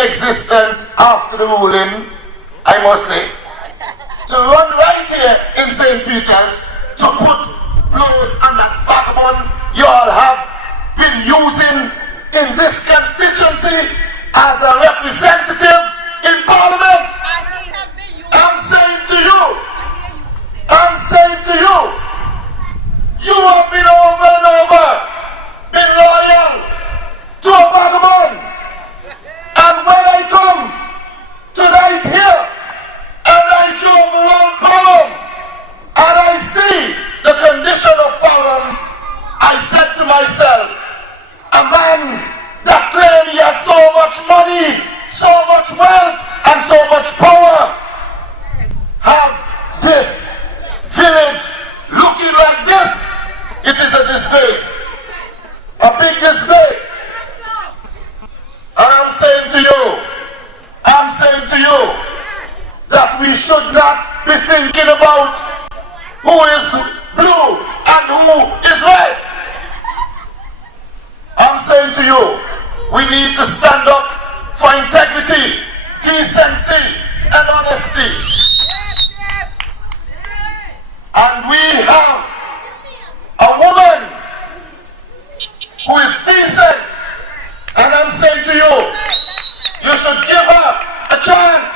inexistent after the ruling, I must say. To run right here in St. Peter's to put blows on that vagabond you all have been using in this constituency as a representative in Parliament. I'm saying to you, you have been over and over, been loyal to a vagabond. And when I come tonight here, and I drove around Parham, and I see the condition of Parham, I said to myself, a man that clearly has so much money, so much wealth, and so much power, have this village looking like this. It is a disgrace, a big disgrace. And I'm saying to you that we should not be thinking about who is blue and who is red. I'm saying to you, we need to stand up for integrity, decency, and honesty. And we have a woman who is decent, and I'm saying to you, you should give her a chance,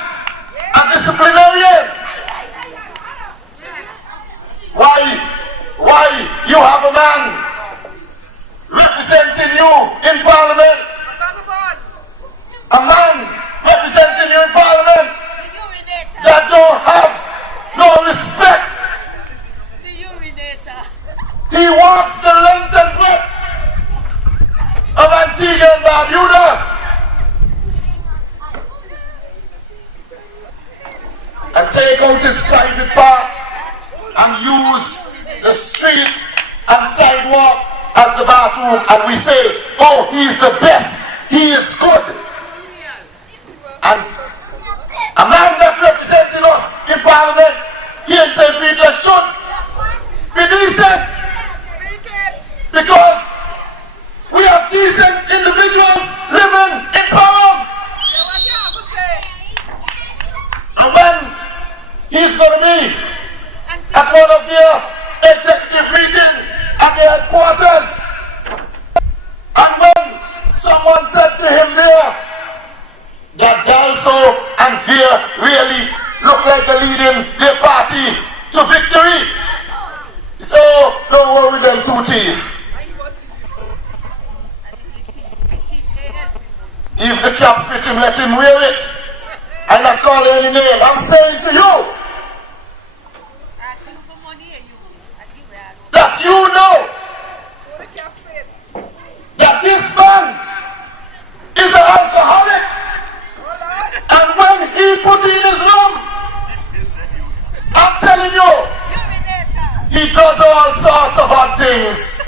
a disciplinarian. Why you have a man representing you in Parliament, a man representing you in Parliament that don't have no respect. He walks the length and breadth of Antigua and Barbuda. And take out his private part and use the street and sidewalk as the bathroom, and we say, oh, he's the best, he is good. And a man that representing us in Parliament here in St. Peter should be decent, because we have decent individuals living in Parham. And when he's going to be at one of their executive meetings at their headquarters, and when someone said to him there that Dalso and Fear really look like they're leading their party to victory, so don't worry them two teeth. If the cap fit him, let him wear it. I'm not calling any name. I'm saying to you that you know that this man is an alcoholic, and when he put in his room, I'm telling you, he does all sorts of odd things.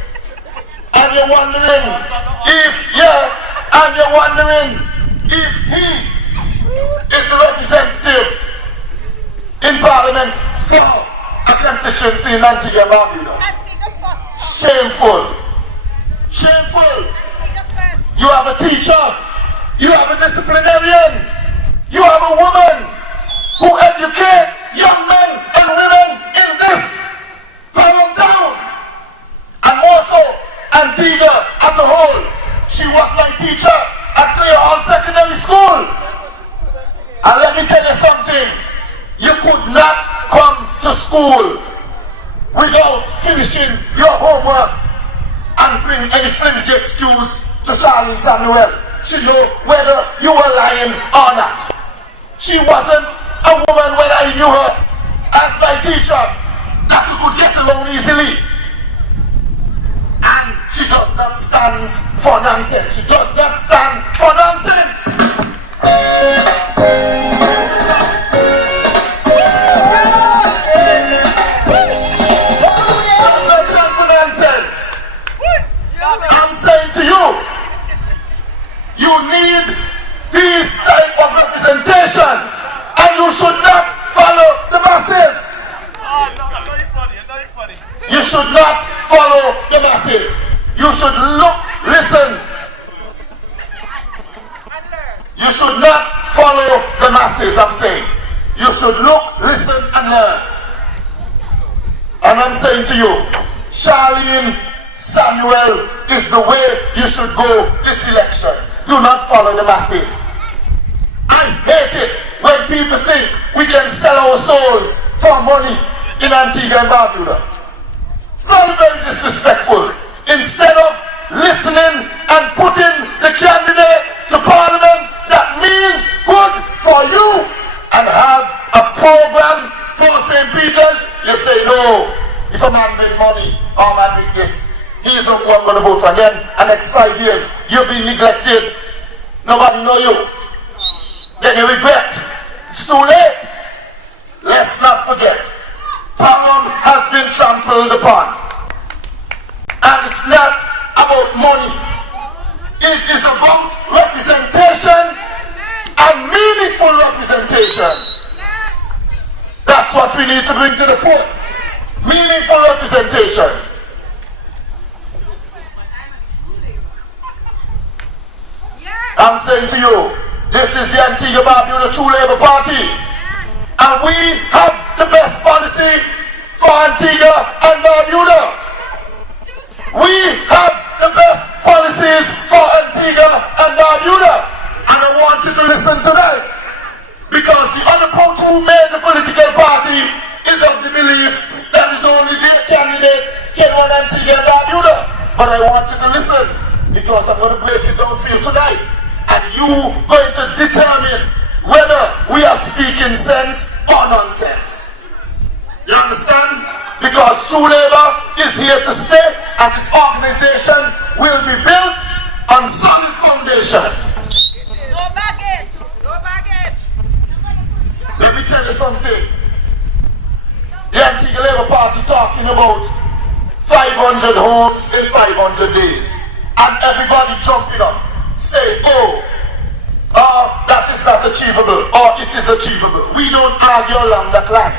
And you're wondering if he is the representative in Parliament for a constituency in Antigua and Barbuda. Shameful. You have a teacher, you have a disciplinarian, you have a woman who educates young men and women in this Parham town, and also Antigua as a whole. She was my teacher at Clear Hall Secondary School. And let me tell you something, you could not come to school without finishing your homework and bring any flimsy excuse to Charlene Samuel. She knew whether you were lying or not. She wasn't a woman when I knew her as my teacher that you could get along easily. And she does not stand for nonsense. She does not stand for nonsense. I'm saying to you, you need this type of representation, and you should not follow the masses. You should not follow the masses. You should look, listen. You should not follow the masses, I'm saying. You should look, listen, and learn. And I'm saying to you, Charlene Samuel is the way you should go this election. Do not follow the masses. I hate it when people think we can sell our souls for money in Antigua and Barbuda. Very, very disrespectful. Instead of listening and putting the candidate to Parliament that means good for you and have a program for St. Peter's, you say no. If a man bring money or a man bring this, he's not who I'm going to vote for. And then the next 5 years, you've been neglected. Nobody know you. Then you regret. It's too late. Let's not forget, Parham has been trampled upon. And it's not about money. It is about representation and meaningful representation. That's what we need to bring to the fore. Meaningful representation. I'm saying to you, this is the Antigua Barbuda True Labour Party. And we have the best policy for Antigua and Barbuda. We have the best policies for Antigua and Barbuda. And I want you to listen tonight. Because the other two major political party is of the belief that it's only their candidate can run Antigua and Barbuda. But I want you to listen, because I'm going to break it down for you tonight. And you going to determine whether we are speaking sense or nonsense. You understand? Because True Labour is here to stay, and this organization will be built on solid foundation. No baggage! No baggage! Let me tell you something. The Antigua Labour Party talking about 500 homes in 500 days. And everybody jumping up, say, oh, that is not achievable, or it is achievable. We don't argue along that line.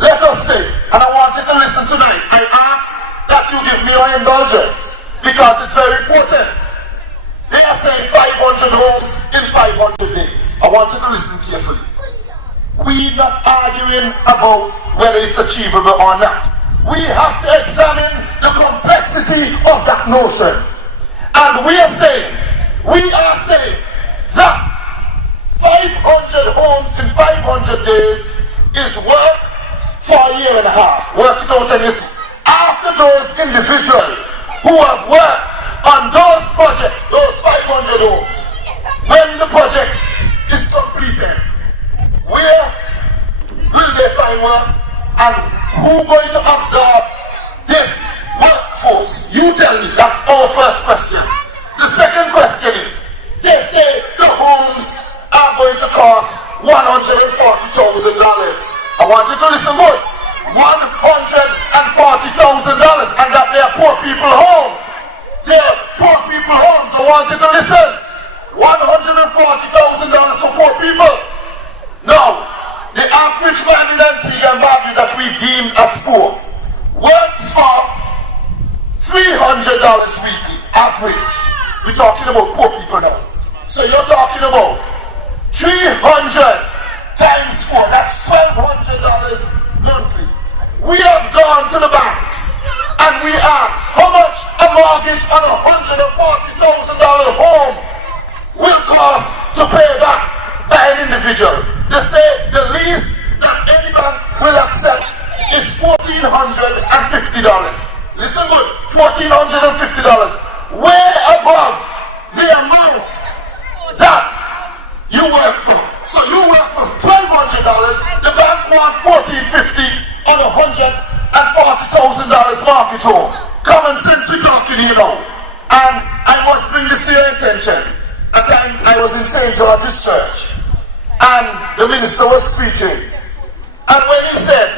Let us say, and I want you to listen tonight, I ask that you give me your indulgence, because it's very important. They are saying 500 homes in 500 days. I want you to listen carefully. We're not arguing about whether it's achievable or not. We have to examine the complexity of that notion. And we are saying that 500 homes in 500 days is work for a year and a half. Work it out and you see. After those individuals who have worked on those projects, those 500 homes, when the project is completed, where will they find work? And who going to absorb this workforce? You tell me. That's our first question. The second question is, they say the homes are going to cost $140,000. I want you to listen good. $140,000, and that they are poor people homes. They are poor people homes. I want you to listen. $140,000 for poor people. Now, the average man in Antigua and Barbuda that we deem as poor works for $300 weekly, average. We're talking about poor people now. So you're talking about 300 times 4, that's $1,200 monthly. We have gone to the banks and we asked how much a mortgage on a $140,000 home will cost to pay back by an individual. They say the least that any bank will accept is $1,450. Listen good, $1,450. Way above the amount that you work for. So you work for $1,200, the bank wants $1,450 on a $140,000 mortgage home. Common sense we're talking here now. And I must bring this to your attention. A time I was in St. George's Church, and the minister was preaching. And when he said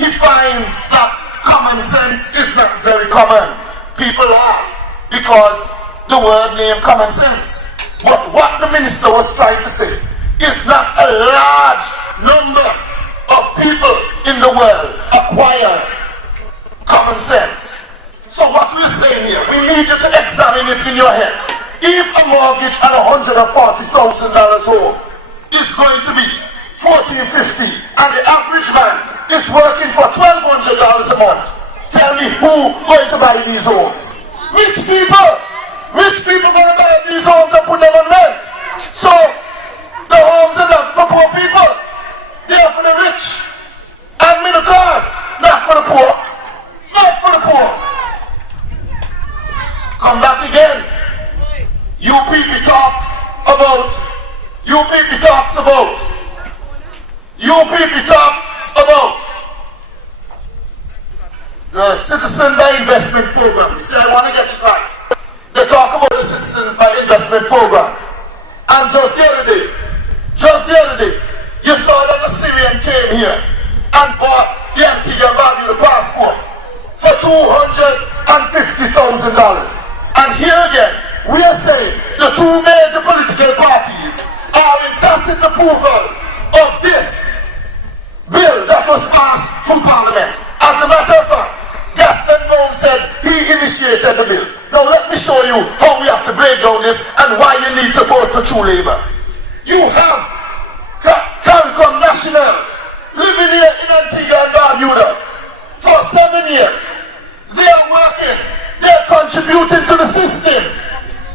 he finds that common sense is not very common, people laugh because the word name common sense. But what the minister was trying to say is not a large number of people in the world acquire common sense. So what we're saying here, we need you to examine it in your head. If a mortgage on $140,000 home is going to be $1,450 and the average man is working for $1,200 a month, tell me who going to buy these homes? Rich people! Rich people going to buy these homes and put them on rent. So, the homes are not for poor people. They are for the rich and middle class, not for the poor. Not for the poor. Come back again. UPP talks about the Citizen by Investment Program. You see, I want to get it right. They talk about the Citizens by Investment Program. And just the other day, you saw that a Syrian came here and bought the Antigua and Barbuda passport for $250,000. And here again, we are saying the two major political parties are in tacit approval of this bill that was passed through Parliament. As a matter of fact, Gaston Brown said he initiated the bill. Now let me show you how we have to break down this and why you need to vote for True Labour. You have CARICOM nationals living here in Antigua and Barbuda for 7 years. They are working, they are contributing to the system,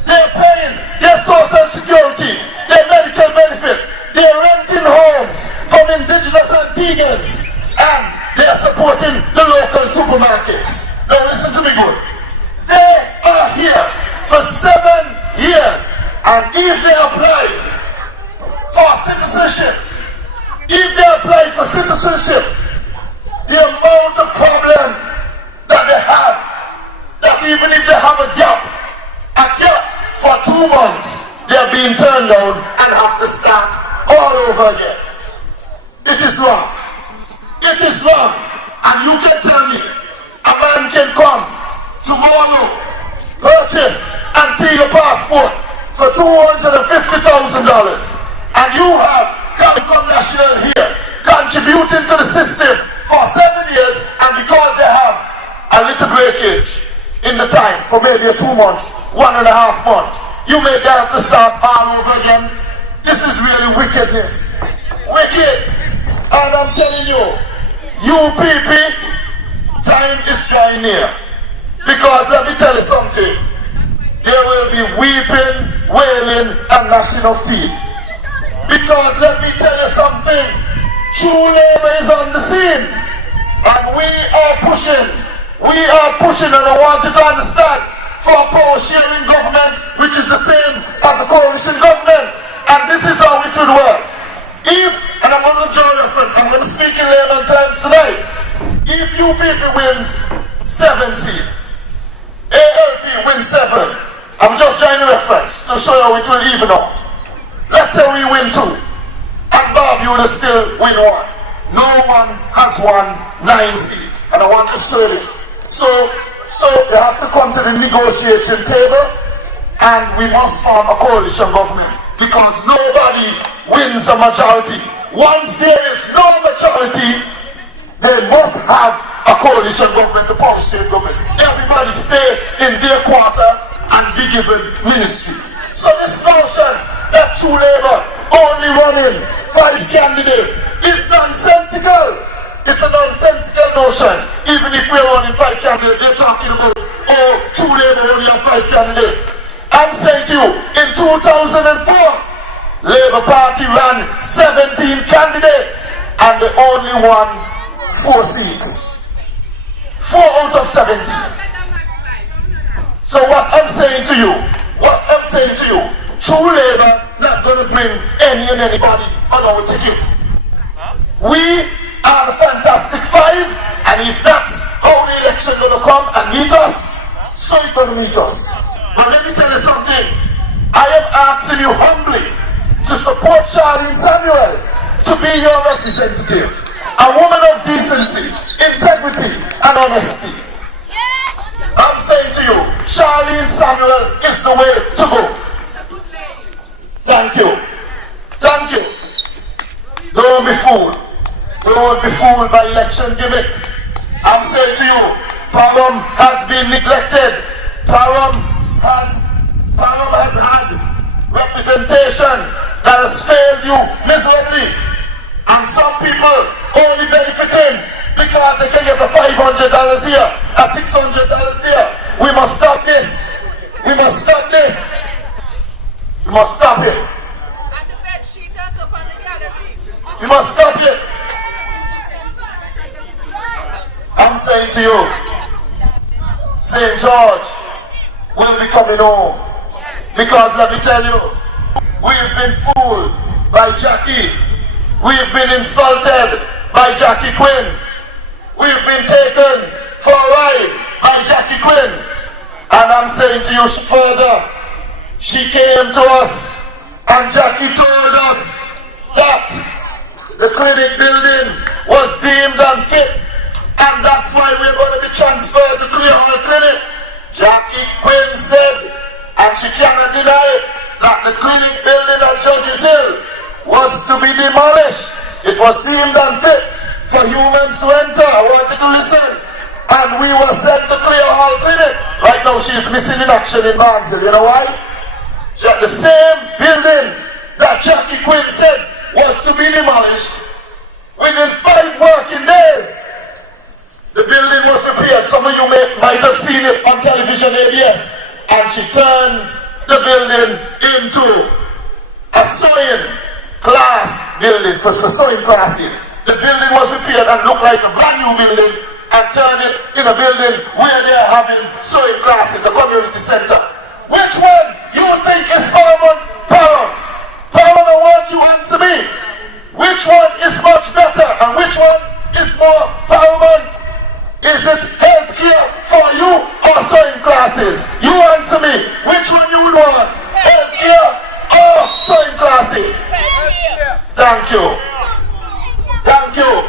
they are paying their social security, their medical benefit, they are renting homes from indigenous Antiguans, and they are supporting the local supermarkets. Now listen to me good. They are here for 7 years, and if they apply for citizenship, the amount of problem that they have, that even if they have a gap for 2 months, they are being turned down and have to start all over again. It is wrong. It is wrong. And you can tell me, a man can come tomorrow, purchase Antigua passport for $250,000, and you have CARICOM national here contributing to the system for 7 years, and because they have a little breakage in the time for maybe 2 months, 1.5 months, you may have to start all over again. This is really wickedness. Wicked. And I'm telling you, UPP, time is drawing near. Because let me tell you something, there will be weeping, wailing, and gnashing of teeth. Because let me tell you something, True Labour is on the scene. And we are pushing, and I want you to understand, for a power sharing government, which is the same as a coalition government. And this is how it would work. If, and I'm going to draw reference, I'm going to speak in layman terms tonight. If UPP wins 7 seats, ALP wins 7, I'm just drawing a reference to show you how it will even out. Let's say we win 2, and Barbuda still win 1. No one has won 9 seats, and I want to show this. So they have to come to the negotiation table, and we must form a coalition government, because nobody wins a majority. Once there is no majority, they must have a coalition government, a power state government. Everybody stay in their quarter and be given ministry. So this notion that True Labour only running 5 candidates is nonsensical. It's a nonsensical notion. Even if we're running 5 candidates, they're talking about, oh, True Labour only have 5 candidates. I'm saying to you, in 2004, Labour Party ran 17 candidates and they only won 4 seats. 4 out of 17. So what I'm saying to you, True Labour not going to bring any and anybody on our ticket. We are the Fantastic 5, and if that's how the election going to come and meet us, so it's going to meet us. But let me tell you something. I am asking you humbly to support Charlene Samuel to be your representative. A woman of decency, integrity, and honesty. I'm saying to you, Charlene Samuel is the way to go. Thank you. Thank you. Don't be fooled. Don't be fooled by election gimmick. I'm saying to you, Parham has been neglected. Parham has representation that has failed you miserably. And some people only benefiting because they can get the $500 here, a $600 there. We must stop this. We must stop this. We must stop it. And the bed sheet is up on the gallery. We must stop it. I'm saying to you, St. George will be coming home. Because let me tell you, we've been fooled by Jackie. We've been insulted by Jackie Quinn. We've been taken for a ride by Jackie Quinn. And I'm saying to you further, she came to us and Jackie told us that the clinic building was deemed unfit, and that's why we're going to be transferred to Clear Hall Clinic. Jackie Quinn said, and she cannot deny it, that the clinic building at Judges Hill was to be demolished. It was deemed unfit for humans to enter. I want you to listen. And we were sent to Clear Hall Clinic. Right now she's missing in action in Barnsley. You know why? The same building that Jackie Quinn said was to be demolished, within 5 working days, the building was repaired. Some of you might have seen it on television, ABS. And she turns the building into a sewing class building for sewing classes. The building was repaired and looked like a brand new building, and turned it in a building where they're having sewing classes, a community center. Which one you think is Parham? Parham, I want you to answer me. Which one is much better and which one is more paramount? Is it healthcare for you or sewing classes? You answer me. Which one you would want? Healthcare or sewing classes? Thank you. Thank you.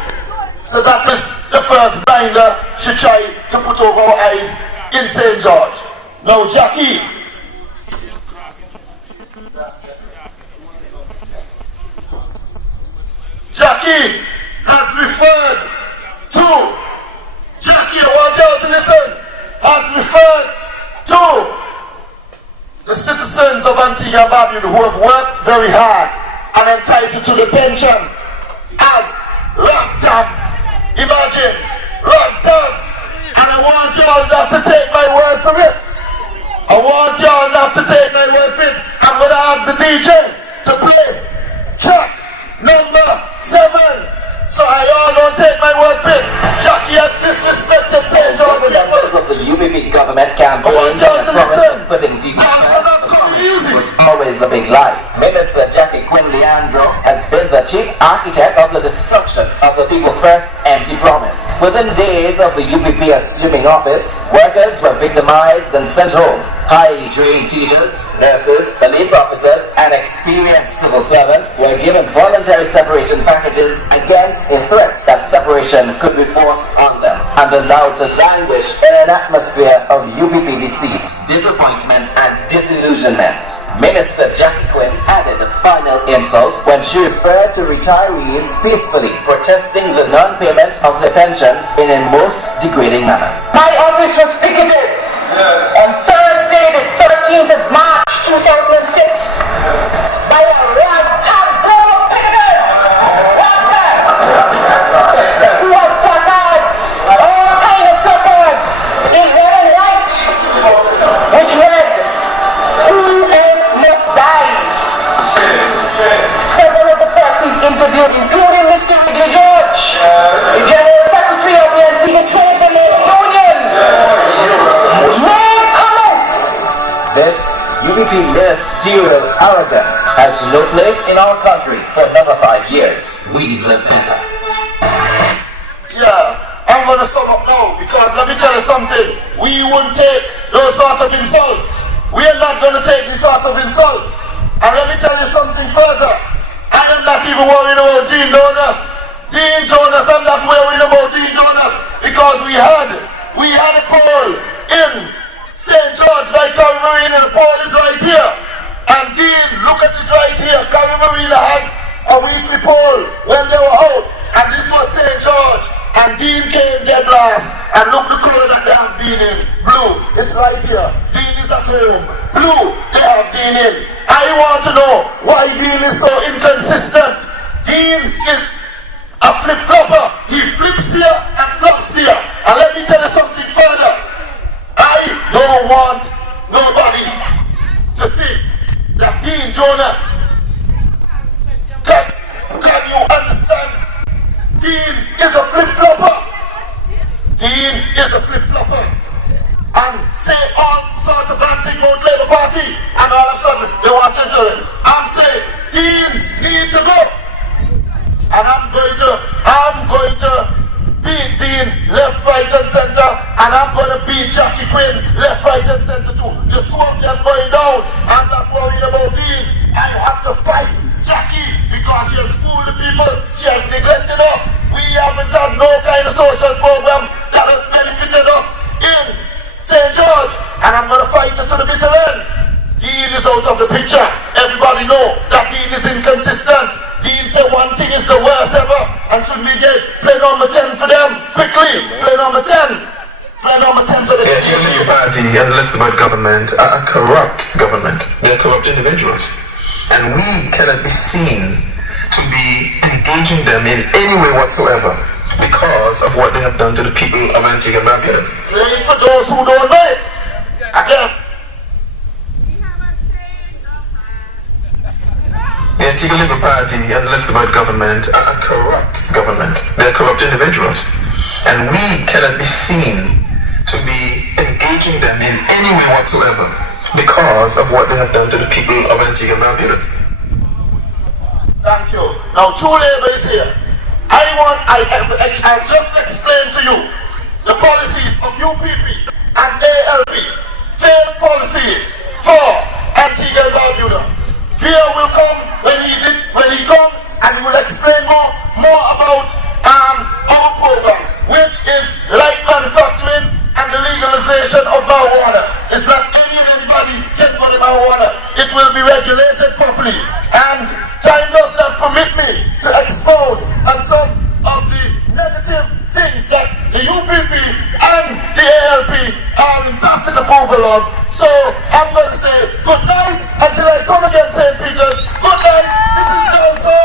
So that was the first blinder she tried to put over our eyes in St. George. Now Jackie. Jackie has referred to, Jackie, I want you all to listen, has referred to the citizens of Antigua and Barbuda who have worked very hard and entitled to the pension as ragtags. Imagine, ragtags. And I want you all not to take my word for it. I want you all not to take my word for it. I'm going to ask the DJ to play track number 7. So I all don't take my word for it. Jackie has disrespected St. George. Members of the UBP government campaign and the promise of putting people first was always a big lie. Minister Jackie quinn-leandro has been the chief architect of the destruction of the People First empty promise. Within days of the UBP assuming office, workers were victimized and sent home. Highly trained teachers, nurses, police officers, and experienced civil servants were given voluntary separation packages against a threat that separation could be forced on them, and allowed to languish in an atmosphere of UPP deceit, disappointment, and disillusionment. Minister Jackie Quinn added a final insult when she referred to retirees peacefully protesting the non-payment of their pensions in a most degrading manner. My office was picketed on Thursday, the 13th of March 2006 by a ragtag group of picketers. Ragtag! Who had placards, all kind of placards, in red and white, which read, "Who else must die?" Several of the persons interviewed, including Mr. Wrigley George, the General Secretary of the Antigua Trades and Labor Union, made comments. This UBP ministerial arrogance has no place in our country for another 5 years. We deserve better. Yeah, I'm going to sum up now, because let me tell you something. We won't take those sort of insults. We are not going to take this sort of insult. And let me tell you something further. I am not even worried about Dean Jonas. Dean Jonas, I'm not worried about Dean Jonas, because we had a poll in St. George by Carrie Marina. The poll is right here. And Dean, look at it right here. Carrie Marina had a weekly poll when they were out. And this was St. George. And Dean came dead last. And look the color that they have Dean in. Blue. It's right here. Dean is is at home. Blue, they have Dean in. I want to know why Dean is so inconsistent. Dean is a flip-flopper. He flips here and flops there. And let me tell you something further. I don't want nobody to think that Dean Jonas, can you understand? Dean is a flip-flopper. Dean is a flip-flopper. And say all sorts of bad things about Labour Party, and all of a sudden they want to enter him. I'm saying Dean needs to go. And I'm going to beat Dean left, right and centre, and I'm going to beat Jackie Quinn left, right and centre too. The two of them going down. I'm not worried about Dean. I have to fight Jackie because she has fooled the people. She has neglected us. We haven't had no kind of social program that has benefited us in St. George, and I'm going to fight it to the bitter end. Dean is out of the picture. Everybody know that Dean is inconsistent. Dean said one thing is the worst ever, and should we get play number 10 for them? Quickly, play number 10. Play number 10 so they can The Labour Party and the list about government are a corrupt government. They're corrupt individuals. And we cannot be seen to be engaging them in any way whatsoever because of what they have done to the people of Antigua and Barbuda. Playing for those who don't know it. Again. The Antigua Labour Party and the list about government are a corrupt government. They're corrupt individuals. And we cannot be seen to be engaging them in any way whatsoever because of what they have done to the people of Antigua and Barbuda. Thank you. Now, True Labour is here. I've just explained to you the policies of UPP and ALP, failed policies for Antigua and Barbuda. Fear will come when he comes, and he will explain more about our program, which is light manufacturing and the legalization of marijuana. It's not anybody can go to marijuana. It will be regulated properly, and time does not permit me to expound on some of the negative things that the UPP and the ALP are in tacit approval of. So I'm going to say good night until I come again, St. Peter's. Good night. This is Dalso.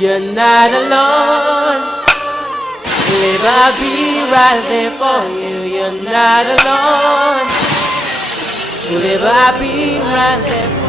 You're not alone. Live, I'll be right there for you. You're not alone. Live, I'll be right there for you.